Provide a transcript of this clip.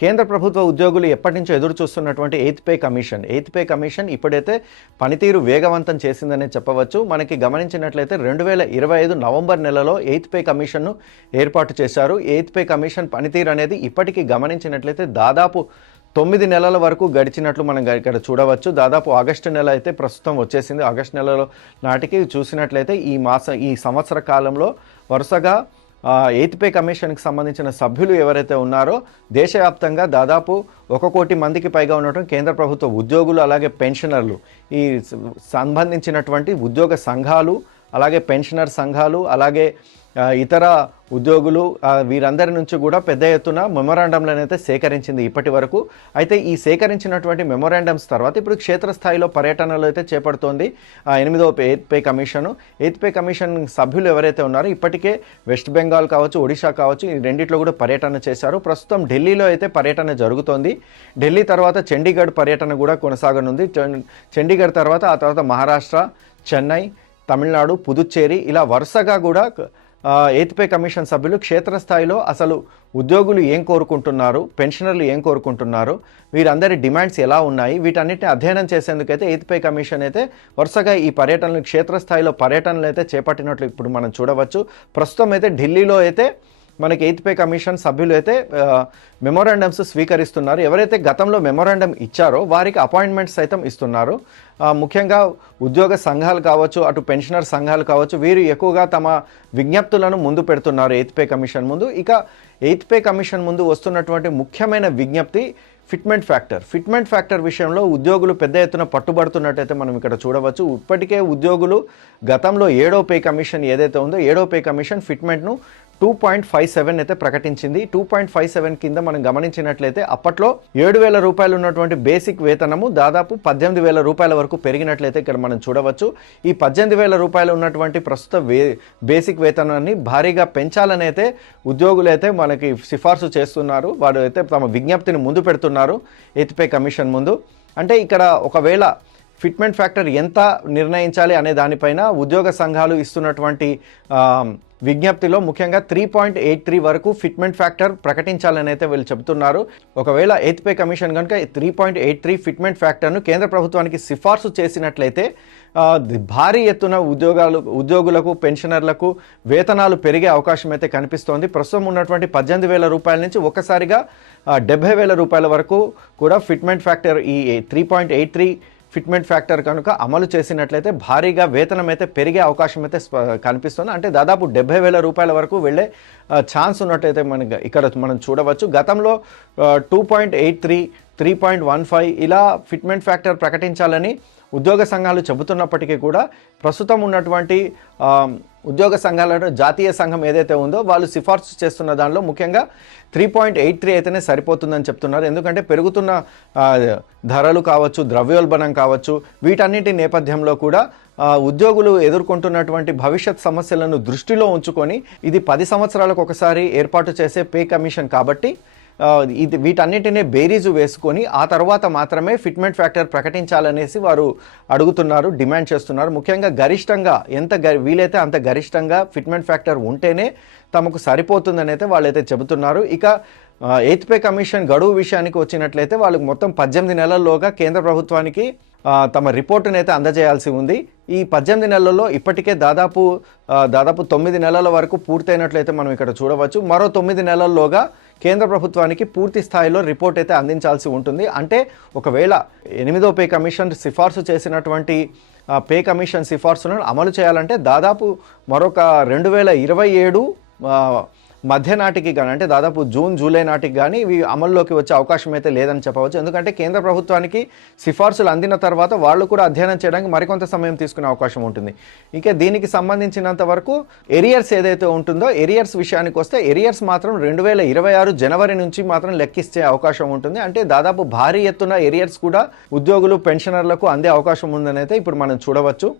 కేంద్ర ప్రభుత్వ ఉద్యోగులు ఎప్పటి నుంచో ఎదురు చూస్తున్నటువంటి ఎయిత్ పే కమిషన్ ఇప్పుడైతే పనితీరు వేగవంతం చేసిందనే చెప్పవచ్చు. మనకి గమనించినట్లయితే 2025 నవంబర్ నెలలో ఎయిత్ పే కమిషన్ను ఏర్పాటు చేశారు. ఎయిత్ పే కమిషన్ పనితీరు అనేది ఇప్పటికీ గమనించినట్లయితే దాదాపు 9 నెలల వరకు గడిచినట్లు మనం ఇక్కడ చూడవచ్చు. దాదాపు ఆగస్టు నెల అయితే ప్రస్తుతం వచ్చేసింది. ఆగస్టు నెలలో నాటికి చూసినట్లయితే ఈ సంవత్సర కాలంలో వరుసగా ఎయిత్ పే కమిషన్కి సంబంధించిన సభ్యులు ఎవరైతే ఉన్నారో దేశవ్యాప్తంగా దాదాపు 1 కోటి మందికి పైగా ఉన్నటువంటి కేంద్ర ప్రభుత్వ ఉద్యోగులు, అలాగే పెన్షనర్లు, ఈ సంబంధించినటువంటి ఉద్యోగ సంఘాలు, అలాగే పెన్షనర్ సంఘాలు, అలాగే ఇతర ఉద్యోగులు, వీరందరి నుంచి కూడా పెద్ద ఎత్తున మెమొరాండంలను అయితే సేకరించింది ఇప్పటి వరకు. అయితే ఈ సేకరించినటువంటి మెమొరాండమ్స్ తర్వాత ఇప్పుడు క్షేత్రస్థాయిలో పర్యటనలు అయితే చేపడుతోంది 8వ eighth pay commission. Eighth pay commission సభ్యులు ఎవరైతే ఉన్నారో ఇప్పటికే వెస్ట్ బెంగాల్ కావచ్చు, ఒడిషా కావచ్చు, ఈ రెండిట్లో కూడా పర్యటన చేశారు. ప్రస్తుతం ఢిల్లీలో అయితే పర్యటన జరుగుతోంది. ఢిల్లీ తర్వాత చండీగఢ్ పర్యటన కూడా కొనసాగనుంది. చండీగఢ్ తర్వాత ఆ తర్వాత మహారాష్ట్ర, చెన్నై, తమిళనాడు, పుదుచ్చేరి, ఇలా వరుసగా కూడా ఎయిత్ పే కమిషన్ సభ్యులు క్షేత్రస్థాయిలో అసలు ఉద్యోగులు ఏం కోరుకుంటున్నారు, పెన్షనర్లు ఏం కోరుకుంటున్నారు, వీరందరి డిమాండ్స్ ఎలా ఉన్నాయి, వీటన్నిటిని అధ్యయనం చేసేందుకైతే ఎయిత్ పే కమిషన్ అయితే వరుసగా ఈ పర్యటనలు, క్షేత్రస్థాయిలో పర్యటనలు అయితే చేపట్టినట్లు ఇప్పుడు మనం చూడవచ్చు. ప్రస్తుతం అయితే ఢిల్లీలో అయితే మనకి ఎయిత్ పే కమిషన్ సభ్యులు అయితే మెమొరాండమ్స్ స్వీకరిస్తున్నారు. ఎవరైతే గతంలో మెమొరాండం ఇచ్చారో వారికి అపాయింట్మెంట్స్ సైతం ఇస్తున్నారు. ముఖ్యంగా ఉద్యోగ సంఘాలు కావచ్చు, అటు పెన్షనర్ సంఘాలు కావచ్చు, వీరు ఎక్కువగా తమ విజ్ఞప్తులను ముందు పెడుతున్నారు ఎయిత్ పే కమిషన్ ముందు. ఇక ఎయిత్ పే కమిషన్ ముందు వస్తున్నటువంటి ముఖ్యమైన విజ్ఞప్తి ఫిట్మెంట్ ఫ్యాక్టర్ విషయంలో ఉద్యోగులు పెద్ద ఎత్తున పట్టుబడుతున్నట్టయితే మనం ఇక్కడ చూడవచ్చు. ఇప్పటికే ఉద్యోగులు గతంలో 7వ పే కమిషన్ ఏదైతే ఉందో 7వ పే కమిషన్ ఫిట్మెంట్ను 2.57 అయితే ప్రకటించింది. 2.57 కింద మనం గమనించినట్లయితే అప్పట్లో 7,000 రూపాయలు ఉన్నటువంటి బేసిక్ వేతనము దాదాపు 18,000 రూపాయల వరకు పెరిగినట్లయితే ఇక్కడ మనం చూడవచ్చు. ఈ 18,000 రూపాయలు ఉన్నటువంటి ప్రస్తుత బేసిక్ వేతనాన్ని భారీగా పెంచాలని అయితే ఉద్యోగులు అయితే మనకి సిఫార్సు చేస్తున్నారు. వారు అయితే తమ విజ్ఞప్తిని ముందు పెడుతున్నారు ఎయిత్ పే కమిషన్ ముందు. అంటే ఇక్కడ ఒకవేళ ఫిట్మెంట్ ఫ్యాక్టర్ ఎంత నిర్ణయించాలి అనే దానిపైన ఉద్యోగ సంఘాలు ఇస్తున్నటువంటి విజ్ఞప్తిలో ముఖ్యంగా 3.83 వరకు ఫిట్మెంట్ ఫ్యాక్టర్ ప్రకటించాలని అయితే వీళ్ళు చెబుతున్నారు. ఒకవేళ ఎయిత్ పే కమిషన్ కనుక 3.83 ఫిట్మెంట్ ఫ్యాక్టర్ను కేంద్ర ప్రభుత్వానికి సిఫార్సు చేసినట్లయితే భారీ ఎత్తున ఉద్యోగులకు, పెన్షనర్లకు వేతనాలు పెరిగే అవకాశం అయితే కనిపిస్తోంది. ప్రస్తుతం ఉన్నటువంటి 18,000 రూపాయల నుంచి ఒక్కసారిగా 70,000 రూపాయల వరకు కూడా ఫిట్మెంట్ ఫ్యాక్టర్, ఈ 3.83 ఫిట్మెంట్ ఫ్యాక్టర్ కనుక అమలు చేసినట్లయితే భారీగా వేతనం అయితే పెరిగే అవకాశం అయితే కనిపిస్తుంది. అంటే దాదాపు 70,000 రూపాయల వరకు వెళ్ళే ఛాన్స్ ఉన్నట్టయితే మనకి ఇక్కడ మనం చూడవచ్చు. గతంలో 2.83, 3.15 ఇలా ఫిట్మెంట్ ఫ్యాక్టర్ ప్రకటించాలని ఉద్యోగ సంఘాలు చెబుతున్నప్పటికీ కూడా ప్రస్తుతం ఉన్నటువంటి ఉద్యోగ సంఘాల జాతీయ సంఘం ఏదైతే ఉందో వాళ్ళు సిఫార్సు చేస్తున్న దానిలో ముఖ్యంగా 3.83 అయితేనే సరిపోతుందని చెప్తున్నారు. ఎందుకంటే పెరుగుతున్న ధరలు కావచ్చు, ద్రవ్యోల్బణం కావచ్చు, వీటన్నిటి నేపథ్యంలో కూడా ఉద్యోగులు ఎదుర్కొంటున్నటువంటి భవిష్యత్ సమస్యలను దృష్టిలో ఉంచుకొని ఇది 10 సంవత్సరాలకు ఒకసారి ఏర్పాటు చేసే పే కమిషన్ కాబట్టి వీటన్నిటినే బేరీజు వేసుకొని ఆ తర్వాత మాత్రమే ఫిట్మెంట్ ఫ్యాక్టర్ ప్రకటించాలనేసి వారు అడుగుతున్నారు, డిమాండ్ చేస్తున్నారు. ముఖ్యంగా గరిష్టంగా వీలైతే అంత గరిష్టంగా ఫిట్మెంట్ ఫ్యాక్టర్ ఉంటేనే తమకు సరిపోతుందని అయితే వాళ్ళైతే చెబుతున్నారు. ఇక ఎయిత్ పే కమిషన్ గడువు విషయానికి వచ్చినట్లయితే వాళ్ళకి మొత్తం 18 నెలల్లోగా కేంద్ర ప్రభుత్వానికి తమ రిపోర్టును అయితే అందజేయాల్సి ఉంది. ఈ 18 నెలల్లో ఇప్పటికే దాదాపు 9 నెలల వరకు పూర్తయినట్లయితే మనం ఇక్కడ చూడవచ్చు. మరో 9 నెలల్లోగా కేంద్ర ప్రభుత్వానికి పూర్తి స్థాయిలో రిపోర్ట్ అయితే అందించాల్సి ఉంటుంది. అంటే ఒకవేళ 8వ పే కమిషన్ సిఫార్సు చేసినటువంటి పే కమిషన్ సిఫార్సులను అమలు చేయాలంటే దాదాపు మరొక 2027 మధ్య నాటికి కానీ, అంటే దాదాపు జూన్, జూలై నాటికి కానీ ఇవి అమల్లోకి వచ్చే అవకాశం అయితే లేదని చెప్పవచ్చు. ఎందుకంటే కేంద్ర ప్రభుత్వానికి సిఫార్సులు అందిన తర్వాత వాళ్ళు కూడా అధ్యయనం చేయడానికి మరికొంత సమయం తీసుకునే అవకాశం ఉంటుంది. ఇక దీనికి సంబంధించినంత వరకు ఎరియర్స్ ఏదైతే ఉంటుందో, ఎరియర్స్ విషయానికి వస్తే ఎరియర్స్ మాత్రం 2026 జనవరి నుంచి మాత్రం లెక్కిస్తే అవకాశం ఉంటుంది. అంటే దాదాపు భారీ ఎత్తున ఎరియర్స్ కూడా ఉద్యోగులు, పెన్షనర్లకు అందే అవకాశం ఉందని అయితే ఇప్పుడు మనం చూడవచ్చు.